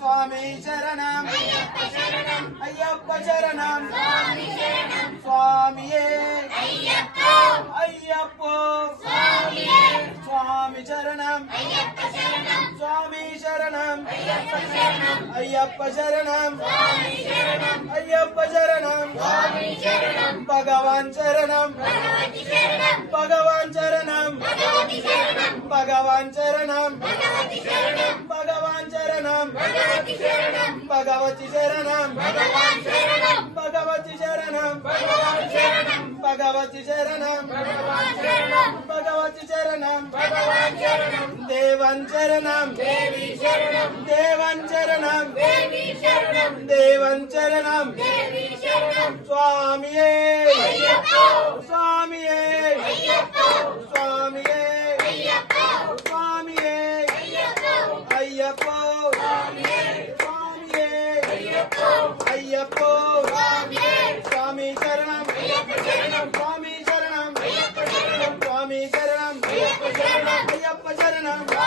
స్వామి శరణం అయ్యప్ప శరణం స్వామియే అయ్యప్పో స్వామి శరణం స్వామి శరణం అయ్యప్ప శరణం అయ్యప్ప శరణం భగవాన్ శరణం భగవాన్ శరణం భగవాన్ శరణం భగవాన్ శరణం భగవతి శరణం భగవతి శరణం భగవతి శరణం భగవతి శరణం దేవన్ శరణం దేవన్ శరణం దేవన్ శరణం స్వామియే స్వామియే స్వామియే స్వామియే అయ్యప్పో స్వామియే అయ్యప్పో